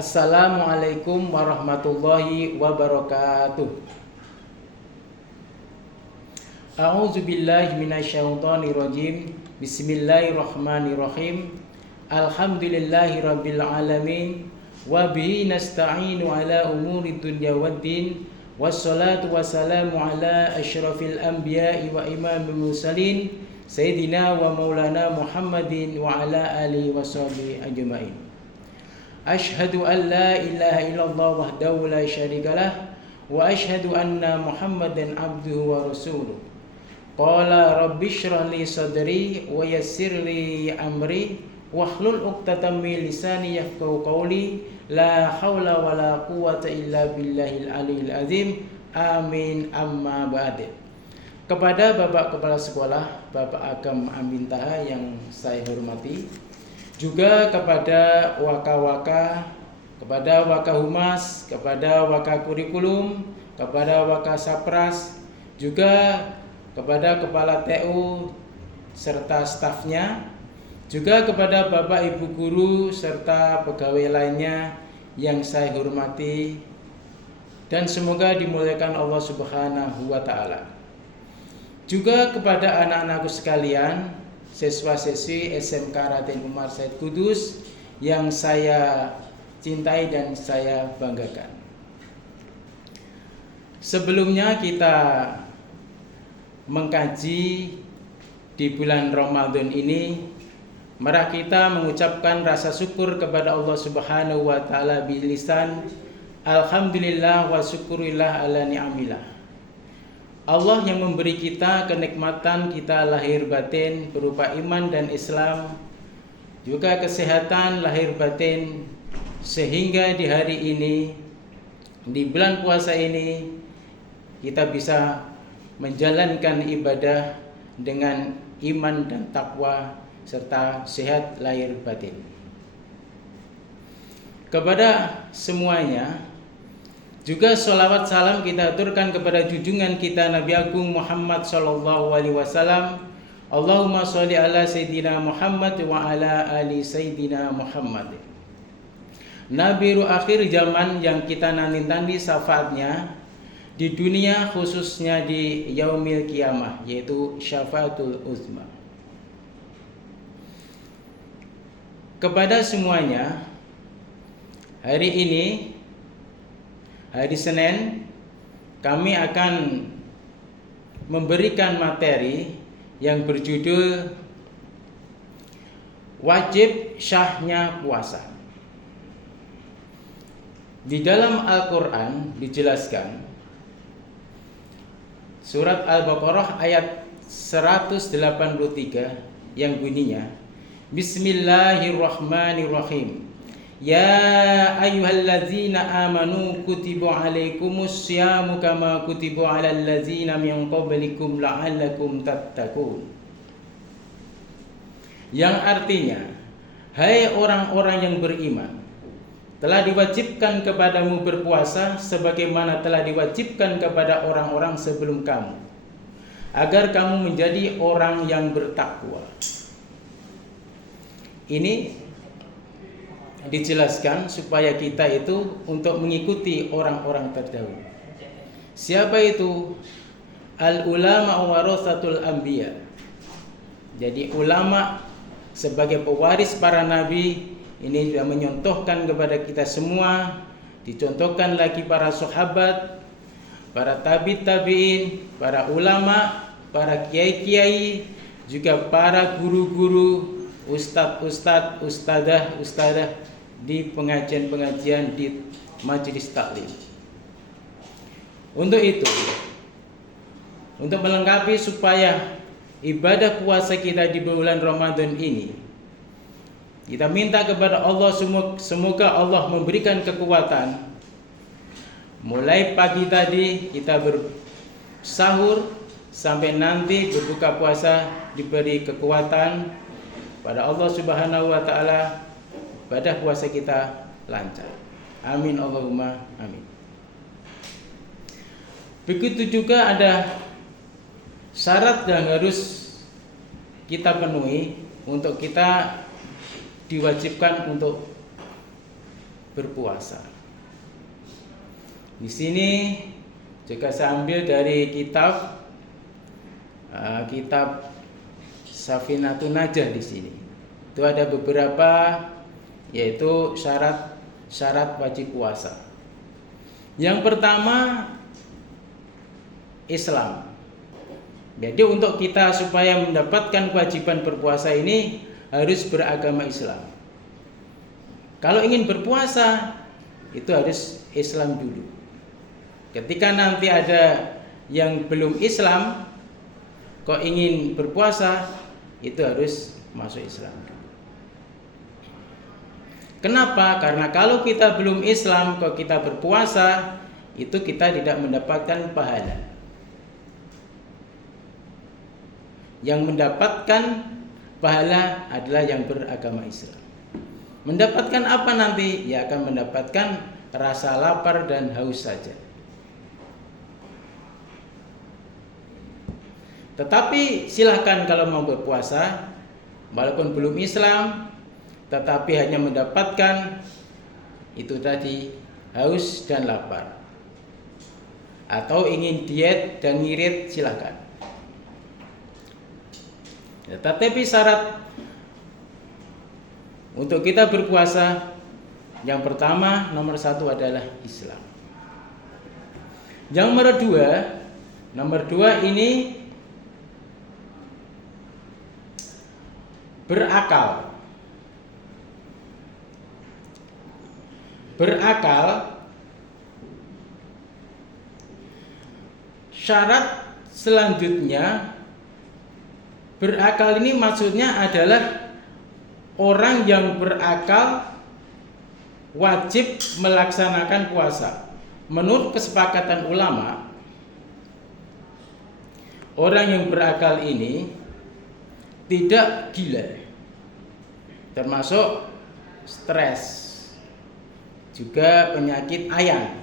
Assalamualaikum warahmatullahi wabarakatuh. A'udzu billahi minasyaitonir rajim. Bismillahirrahmanirrahim. Alhamdulillahirabbil alamin wa bihi nasta'inu ala umuri dunya waddin. Wassalatu wassalamu ala asyrafil anbiya'i wa imamil mursalin sayyidina wa maulana Muhammadin wa ala alihi washabihi ajmain. Asyhadu an la ilaha illallah wahdahu la syarikalah wa asyhadu anna Muhammadan abduhu wa rasuluh. Qala rabbi shrah li sadri wa yassir li amri wahlul 'uqdatam min lisani yafqahu qawli. La haula wala quwwata illa billahil aliyil azim. Amin amma ba'd. Kepada Bapak Kepala Sekolah, Bapak Agam Amin Taha yang saya hormati, juga kepada waka-waka, kepada waka humas, kepada waka kurikulum, kepada waka sapras, juga kepada kepala TU serta stafnya, juga kepada Bapak Ibu guru serta pegawai lainnya yang saya hormati, dan semoga dimuliakan Allah Subhanahu wa Ta'ala. Juga kepada anak-anakku sekalian, siswa-siswi SMK Raden Umar Said Kudus yang saya cintai dan saya banggakan. Sebelumnya kita mengkaji di bulan Ramadan ini, mari kita mengucapkan rasa syukur kepada Allah Subhanahu wa Ta'ala bilisan alhamdulillah wa syukurillah ala ni'amillah. Allah yang memberi kita kenikmatan kita lahir batin berupa iman dan Islam, juga kesehatan lahir batin, sehingga di hari ini, di bulan puasa ini, kita bisa menjalankan ibadah dengan iman dan takwa serta sehat lahir batin. Kepada semuanya juga sholawat salam kita aturkan kepada junjungan kita Nabi Agung Muhammad sallallahu alaihi wasallam. Allahumma sholli ala sayyidina Muhammad wa ala ali sayyidina Muhammad. Nabi akhir zaman yang kita nanti syafaatnya di dunia, khususnya di yaumil kiamah, yaitu syafaatul uzma. Kepada semuanya, hari ini, hari Senin, kami akan memberikan materi yang berjudul Wajib Syahnya Puasa. Di dalam Al-Quran dijelaskan, surat Al-Baqarah ayat 183 yang bunyinya, Bismillahirrahmanirrahim. Ya ayyuhallazina amanu kutiba alaikumus syamu kama kutiba alal ladzina min qablikum la'allakum tattaqun. Yang artinya, hai orang-orang yang beriman, telah diwajibkan kepadamu berpuasa sebagaimana telah diwajibkan kepada orang-orang sebelum kamu, agar kamu menjadi orang yang bertakwa. Ini dijelaskan supaya kita itu untuk mengikuti orang-orang terdahulu. Siapa itu? Al-ulama waratsatul anbiya. Jadi ulama sebagai pewaris para nabi, ini sudah menyontohkan kepada kita semua, dicontohkan lagi para sahabat, para tabi'in, para ulama, para kiai-kiai, juga para guru-guru, ustadz, ustadah di pengajian-pengajian di majelis taklim. Untuk itu, untuk melengkapi supaya ibadah puasa kita di bulan Ramadan ini, kita minta kepada Allah semoga Allah memberikan kekuatan. Mulai pagi tadi kita bersahur sampai nanti berbuka puasa diberi kekuatan pada Allah Subhanahu wa Ta'ala, ibadah puasa kita lancar. Amin Allahumma amin. Begitu juga ada syarat yang harus kita penuhi untuk kita diwajibkan untuk berpuasa. Di sini juga saya ambil dari kitab Safinatun Najah di sini. Itu ada beberapa, yaitu syarat wajib puasa. Yang pertama, Islam. Jadi untuk kita supaya mendapatkan kewajiban berpuasa ini harus beragama Islam. Kalau ingin berpuasa itu harus Islam dulu. Ketika nanti ada yang belum Islam kok ingin berpuasa, itu harus masuk Islam. Kenapa? Karena kalau kita belum Islam kok kita berpuasa, itu kita tidak mendapatkan pahala. Yang mendapatkan pahala adalah yang beragama Islam. Mendapatkan apa nanti? Ya akan mendapatkan rasa lapar dan haus saja. Tetapi silahkan kalau mau berpuasa, walaupun belum Islam, tetapi hanya mendapatkan itu tadi, haus dan lapar. Atau ingin diet dan ngirit, silahkan. Ya, tetapi syarat untuk kita berpuasa, yang pertama, nomor satu adalah Islam. Yang nomor dua ini berakal. Syarat selanjutnya, berakal ini maksudnya adalah orang yang berakal wajib melaksanakan puasa. Menurut kesepakatan ulama, orang yang berakal ini tidak gila, termasuk stres, juga penyakit ayang.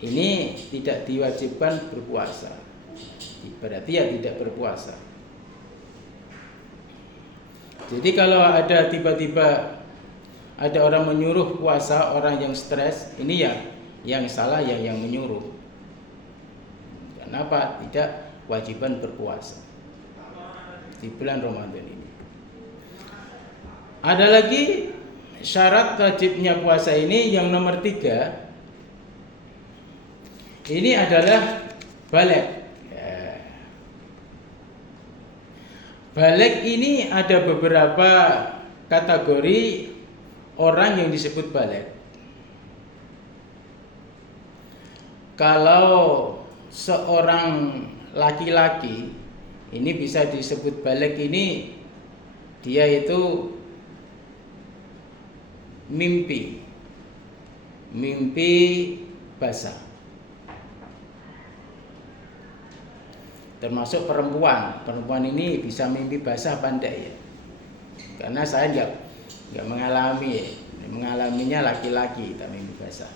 Ini tidak diwajibkan berpuasa, berarti ya tidak berpuasa. Jadi kalau ada tiba-tiba ada orang menyuruh puasa, orang yang stres, ini ya yang salah yang menyuruh. Kenapa tidak wajiban berpuasa di bulan Ramadan ini? Ada lagi syarat wajibnya puasa ini, yang nomor 3. Ini adalah baligh. Baligh ini ada beberapa kategori orang yang disebut baligh. Kalau seorang laki-laki ini bisa disebut baligh, ini dia itu mimpi basah. Termasuk perempuan ini bisa mimpi basah, pandai ya. Karena saya nggak mengalaminya laki-laki tak mimpi basah.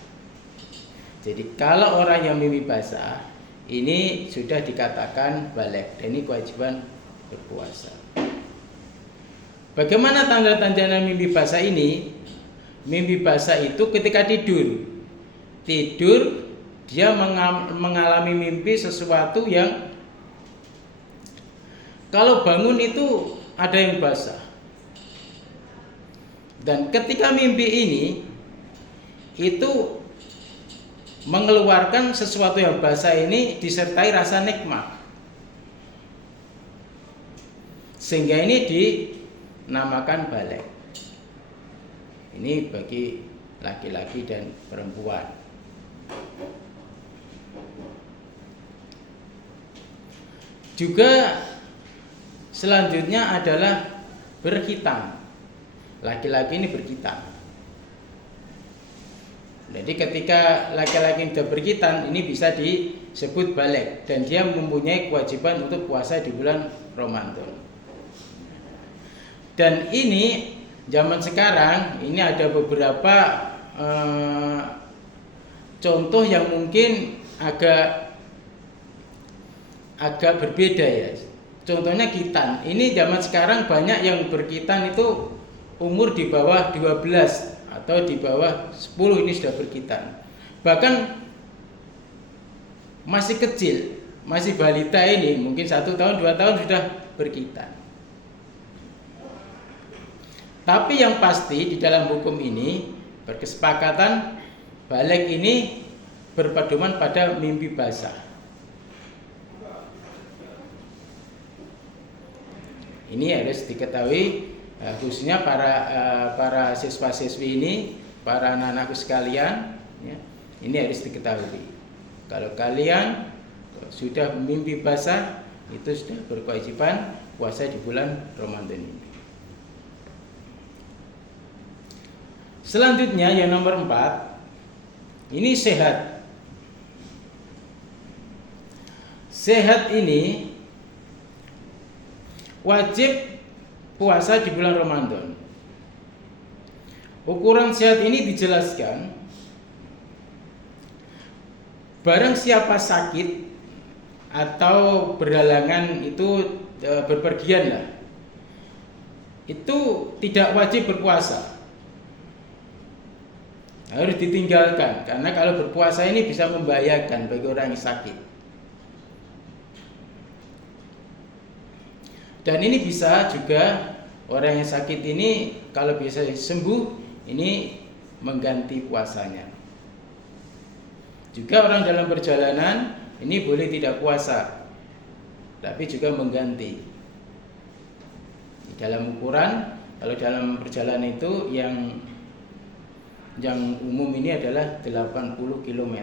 Jadi kalau orang yang mimpi basah ini sudah dikatakan baligh, dan ini kewajiban berpuasa. Bagaimana tanda-tanda mimpi basah ini? Mimpi basah itu ketika tidur dia mengalami mimpi sesuatu yang kalau bangun itu ada yang basah. Dan ketika mimpi ini itu mengeluarkan sesuatu yang basah ini disertai rasa nikmat, sehingga ini dinamakan baligh. Ini bagi laki-laki dan perempuan. Juga selanjutnya adalah berkhitan. Laki-laki ini berkhitan. Jadi ketika laki-laki sudah berkhitan, ini bisa disebut baligh, dan dia mempunyai kewajiban untuk puasa di bulan Ramadan. Dan ini zaman sekarang ini ada beberapa contoh yang mungkin agak berbeda ya. Contohnya khitan. Ini zaman sekarang banyak yang berkhitan itu umur di bawah 12 atau di bawah 10 ini sudah berkhitan. Bahkan masih kecil, masih balita ini mungkin 1 tahun 2 tahun sudah berkhitan. Tapi yang pasti di dalam hukum ini berkesepakatan balik ini berpedoman pada mimpi basah. Ini harus diketahui khususnya para siswa-siswi ini, para anak-anakku sekalian, ya, ini harus diketahui. Kalau kalian sudah mimpi basah, itu sudah berkewajiban puasa di bulan Ramadan ini. Selanjutnya yang nomor 4, ini sehat. Sehat ini wajib puasa di bulan Ramadan. Ukuran sehat ini dijelaskan, barang siapa sakit atau berhalangan itu berpergian lah, itu tidak wajib berpuasa, harus ditinggalkan, karena kalau berpuasa ini bisa membahayakan bagi orang yang sakit. Dan ini bisa juga orang yang sakit ini kalau bisa sembuh, ini mengganti puasanya. Juga orang dalam perjalanan ini boleh tidak puasa, tapi juga mengganti. Dalam ukuran, kalau dalam perjalanan itu yang umum ini adalah 80 km.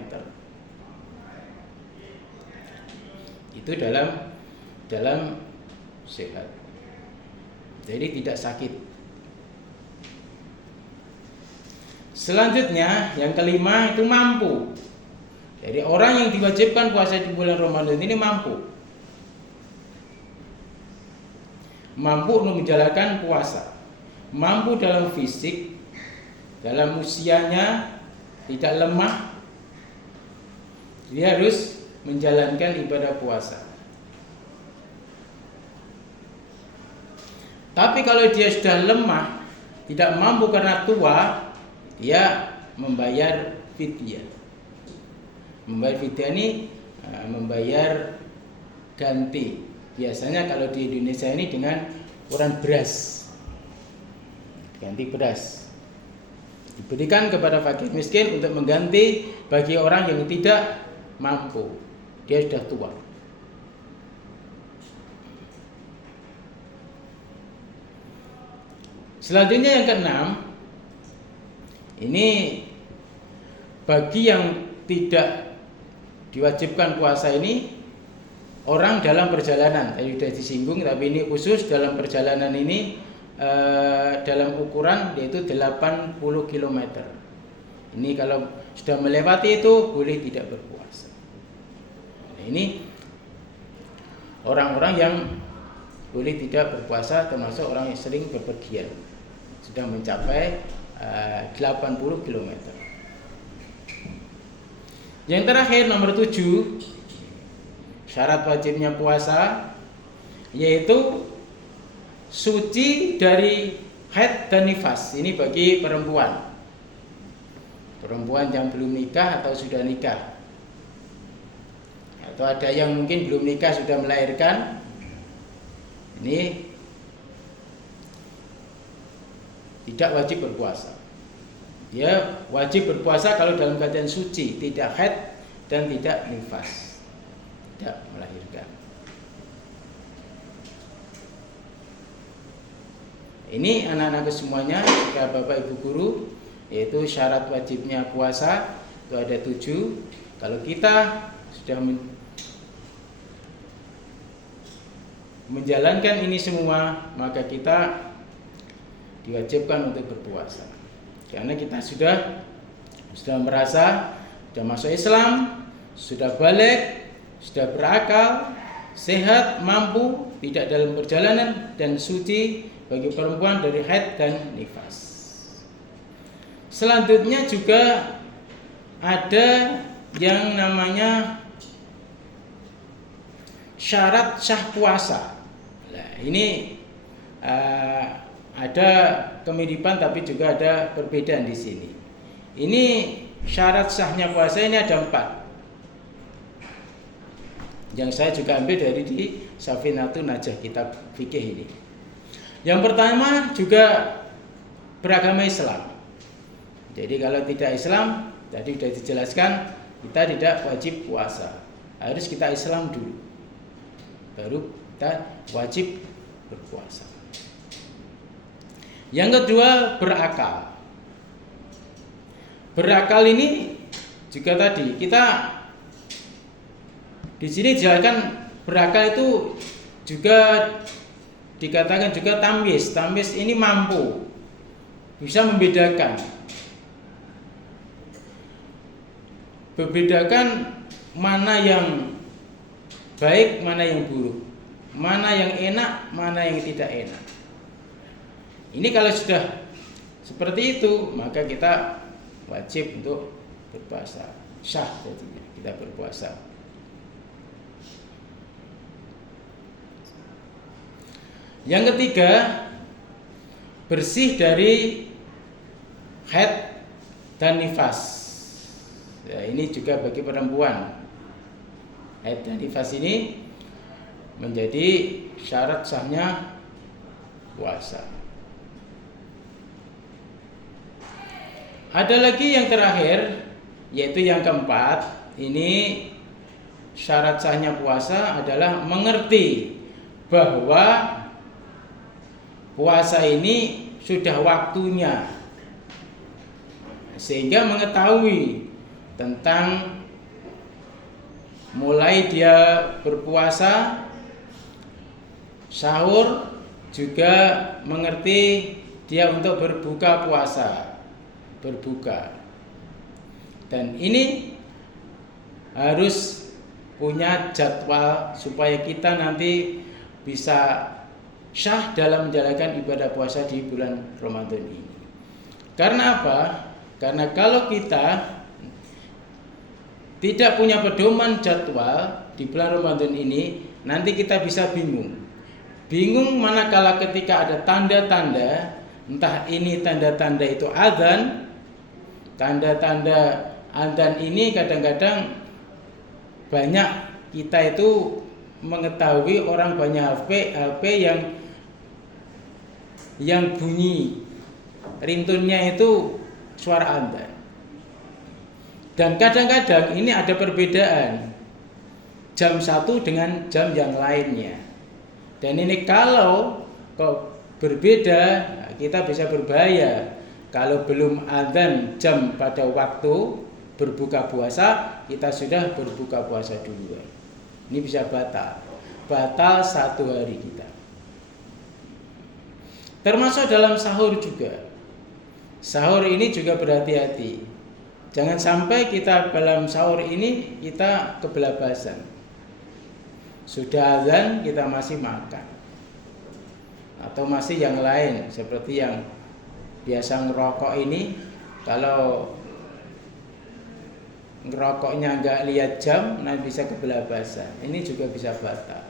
Itu dalam sehat. Jadi tidak sakit. Selanjutnya yang kelima itu mampu. Jadi orang yang diwajibkan puasa di bulan Ramadan ini mampu. Mampu untuk menjalankan puasa. Mampu dalam fisik, dalam usianya, tidak lemah. Dia harus menjalankan ibadah puasa. Tapi kalau dia sudah lemah, tidak mampu karena tua, dia membayar fidyah. Membayar fidyah ini membayar ganti. Biasanya kalau di Indonesia ini dengan ukuran beras, ganti beras, diberikan kepada fakir miskin untuk mengganti bagi orang yang tidak mampu, dia sudah tua. Selanjutnya yang keenam, ini bagi yang tidak diwajibkan puasa ini orang dalam perjalanan. Tadi sudah disinggung, tapi ini khusus dalam perjalanan ini dalam ukuran yaitu 80 km. Ini kalau sudah melewati itu boleh tidak berpuasa. Nah, ini orang-orang yang boleh tidak berpuasa, termasuk orang yang sering berpergian, sudah mencapai 80 km. Yang terakhir nomor 7, syarat wajibnya puasa, yaitu suci dari haid dan nifas. Ini bagi perempuan yang belum nikah atau sudah nikah, atau ada yang mungkin belum nikah sudah melahirkan. Ini tidak wajib berpuasa. Dia wajib berpuasa kalau dalam keadaan suci, tidak haid dan tidak nifas, tidak melahirkan. Ini anak-anak semuanya, jika Bapak Ibu guru, yaitu syarat wajibnya puasa itu ada 7. Kalau kita sudah menjalankan ini semua, maka kita diwajibkan untuk berpuasa. Karena kita sudah merasa sudah masuk Islam, sudah balik, sudah berakal, sehat, mampu, tidak dalam perjalanan, dan suci bagi perempuan dari haid dan nifas. Selanjutnya juga ada yang namanya syarat sah puasa. Nah, ini ada kemiripan tapi juga ada perbedaan di sini. Ini syarat sahnya puasa ini ada 4. Yang saya juga ambil dari di Safinatun Najah, kitab fikih ini. Yang pertama juga beragama Islam. Jadi kalau tidak Islam, tadi sudah dijelaskan, kita tidak wajib puasa. Harus kita Islam dulu, baru kita wajib berpuasa. Yang kedua berakal. Berakal ini juga tadi kita di sini dijelaskan berakal itu juga dikatakan juga tamyiz. Tamyiz ini mampu, bisa membedakan mana yang baik, mana yang buruk, mana yang enak, mana yang tidak enak. Ini kalau sudah seperti itu, maka kita wajib untuk berpuasa, sah jadinya kita berpuasa. Yang ketiga, bersih dari haid dan nifas. Ya, ini juga bagi perempuan. Haid dan nifas ini menjadi syarat sahnya puasa. Ada lagi yang terakhir, yaitu yang keempat. Ini syarat sahnya puasa adalah mengerti bahwa puasa ini sudah waktunya, sehingga mengetahui tentang mulai dia berpuasa, sahur, juga mengerti dia untuk berbuka puasa, berbuka. Dan ini harus punya jadwal supaya kita nanti bisa syah dalam menjalankan ibadah puasa di bulan Ramadan ini. Karena apa? Karena kalau kita tidak punya pedoman jadwal di bulan Ramadan ini, nanti kita bisa bingung. Bingung manakala ketika ada tanda-tanda, entah ini tanda-tanda itu adzan. Tanda-tanda adzan ini kadang-kadang banyak kita itu mengetahui orang banyak HP yang bunyi ringtone-nya itu suara adzan. Dan kadang-kadang ini ada perbedaan jam 1 dengan jam yang lainnya. Dan ini kalau kok berbeda, kita bisa berbahaya. Kalau belum adzan jam pada waktu berbuka puasa, kita sudah berbuka puasa duluan. Ini bisa batal 1 hari kita. Termasuk dalam sahur juga. Sahur ini juga berhati-hati. Jangan sampai kita dalam sahur ini kita kebelabasan. Sudah azan kita masih makan. Atau masih yang lain seperti yang biasa ngerokok ini, kalau ngerokoknya nggak lihat jam, nanti bisa kebelabasan. Ini juga bisa batal.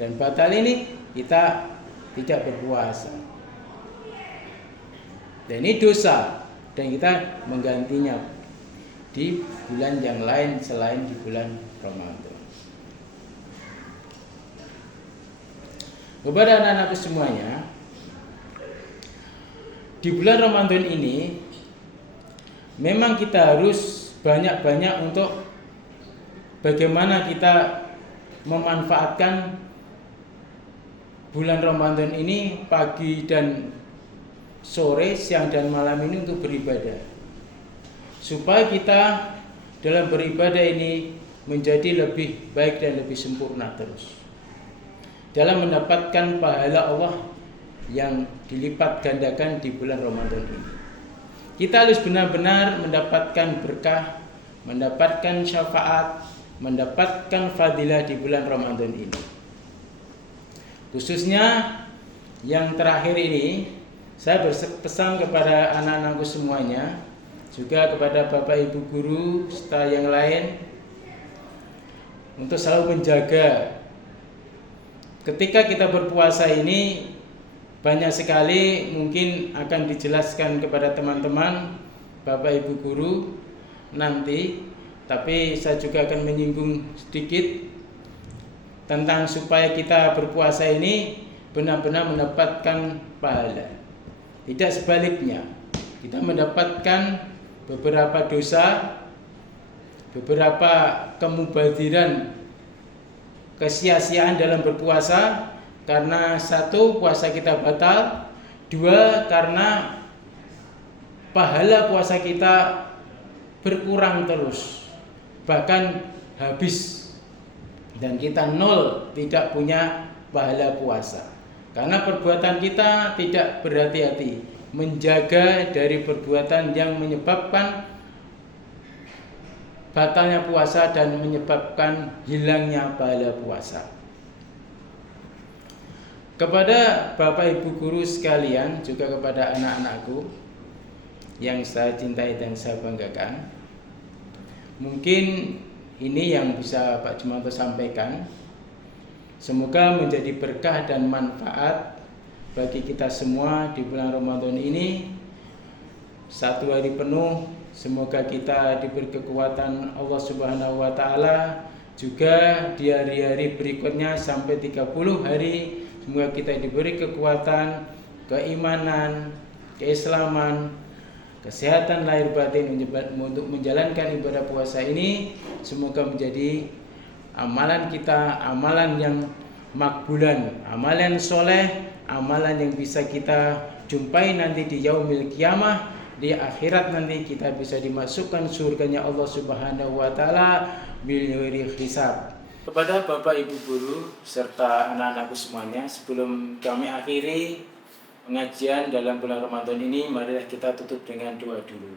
Dan batal ini kita tidak berpuasa. Dan ini dosa, dan kita menggantinya di bulan yang lain selain di bulan Ramadan. Kepada anak-anakku semuanya, di bulan Ramadan ini memang kita harus banyak-banyak untuk bagaimana kita memanfaatkan bulan Ramadan ini, pagi dan sore, siang dan malam ini untuk beribadah, supaya kita dalam beribadah ini menjadi lebih baik dan lebih sempurna terus dalam mendapatkan pahala Allah yang dilipat gandakan di bulan Ramadan ini. Kita harus benar-benar mendapatkan berkah, mendapatkan syafaat, mendapatkan fadilah di bulan Ramadan ini. Khususnya yang terakhir ini, saya berpesan kepada anak-anakku semuanya, juga kepada Bapak Ibu guru serta yang lain, untuk selalu menjaga ketika kita berpuasa ini, banyak sekali mungkin akan dijelaskan kepada teman-teman Bapak Ibu guru nanti, tapi saya juga akan menyinggung sedikit tentang supaya kita berpuasa ini benar-benar mendapatkan pahala. Tidak sebaliknya, kita mendapatkan beberapa dosa, beberapa kemubadiran, kesia-siaan dalam berpuasa, karena satu, puasa kita batal, dua, karena pahala puasa kita berkurang terus, bahkan habis, dan kita nol, tidak punya pahala puasa. Karena perbuatan kita tidak berhati-hati menjaga dari perbuatan yang menyebabkan batalnya puasa dan menyebabkan hilangnya pahala puasa. Kepada Bapak Ibu guru sekalian, juga kepada anak-anakku yang saya cintai dan saya banggakan, mungkin ini yang bisa Pak Jumanto sampaikan. Semoga menjadi berkah dan manfaat bagi kita semua di bulan Ramadan ini. 1 hari penuh, semoga kita diberi kekuatan Allah Subhanahu wa taala, juga di hari-hari berikutnya sampai 30 hari, semoga kita diberi kekuatan, keimanan, keislaman, kesehatan lahir batin untuk menjalankan ibadah puasa ini. Semoga menjadi amalan kita, amalan yang makbulan, amalan soleh, amalan yang bisa kita jumpai nanti di yaumil qiyamah, di akhirat nanti kita bisa dimasukkan surganya Allah Subhanahu wa taala bil ghairi hisab. Kepada Bapak Ibu guru serta anak-anakku semuanya, sebelum kami akhiri pengajian dalam bulan Ramadan ini, marilah kita tutup dengan doa dulu.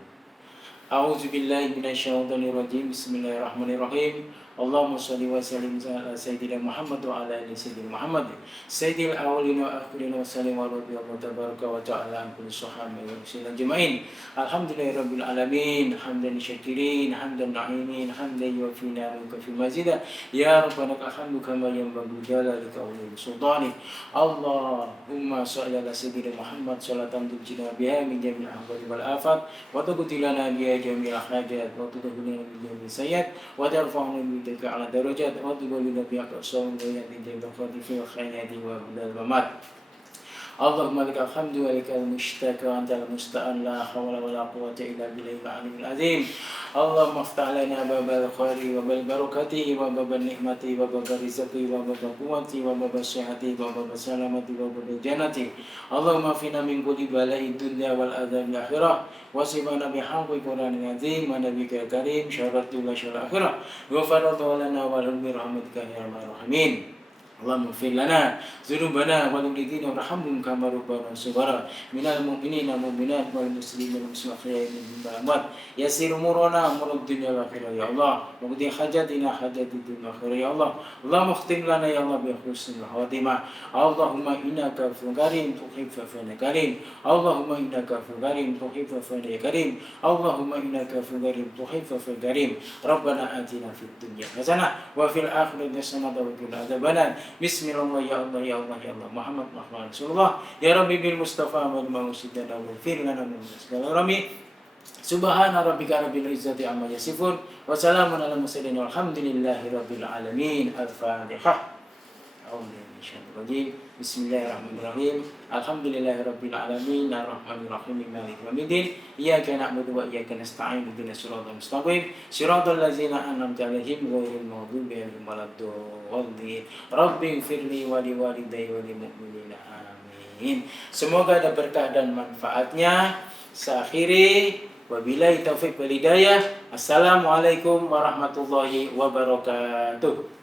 A'udzubillahi minasyaitonirrajim. Bismillahirrahmanirrahim. Allahumma shalli wa sallim ala sayyidina Muhammad wa ala ali sayyidina Muhammad sayyidil awwalin wa akhirin wa sallim wa radhiyallahu tabaraka wa ta'ala an kulli sahabati wa muslimin ajma'in. Alhamdulillahirabbil alamin, hamdan syakirin, hamdan na'imin, hamdan yuwafina wa yukafi mazida. Ya rabbana alhamdu kama yanbaghi jalalika wa sultani. Allahumma shalli ala sayyidina Muhammad salatan tujina biha min jami'il ahwali wal afat wa tuqtilana biha jami'il hajat wa tudhhiluna bi jami'il sayyat wa tarfa'una tilka ala darajat wa tubalina bi aqsam wa yatin fati fi khayrati wa bidal mamat. Allahumma lakal hamdu wa lakal mushtaka wa antal musta'an, la hawla wa la quwwata illa billahil aliyyil azim. Allahumma iftah lana babal khairi wa bal barakati wa babal nikmati wa babal rizqi wa babal quwwati wa babal sihhati wa babal salamati wa babal jannati. Allahumma fina min kulli bala'i dunya wal adzabil akhirah wa sibana bihaqqi qur'anil azim wa nabiyyil karim syaratu wa syarul akhirah. Ghafarallahu lana wa lahum bi rahmatika ya arhamar rahimin. Allahumma ighfir lana dzunubana wa liwalidina warhamhum kama rabbana shighara minal mu'minina wal mu'minat wal muslimina wal muslimat min ba'd. Yassir umurana umurud dunya wal akhirah ya Allah, wa qdi hajatina hajatid dunya wal akhirah ya Allah. Allahumma khtim lana ya Allah bi husnil khatimah. Allahumma innaka afuwwun karim tuhibbul afwa karim. Allahumma innaka afuwwun karim tuhibbul afwa karim. Allahumma innaka afuwwun karim tuhibbul afwa karim. Rabbana atina fid dunya hasanah wa fil akhirati hasanah wa qina adzabannar. Bismillah ya Allah ya Allah ya Allah Muhammad Muhammad Rasulullah ya Rabbi bil Mustafa wal Mausidan wa fir lana min segala rami. Subhana rabbika rabbil izzati amma yasifun wa salamun alal mursalin walhamdulillahi rabbil alamin. Al-Fatihah. Bismillahirrahmanirrahim. Alhamdulillahirabbil alamin arrahmanir rahim maliki yaumiddin. Iyyaka na'budu wa iyyaka nasta'in ihdinas siratal mustaqim siratal ladzina an'amta 'alaihim ghairil maghdubi 'alaihim waladdallin. Rabbi ighfirli wa liwalidayya wa lil mu'minina amin. Semoga ada berkah dan manfaatnya. Sakhiri wabillahi taufiq wal hidayah. Assalamualaikum warahmatullahi wabarakatuh.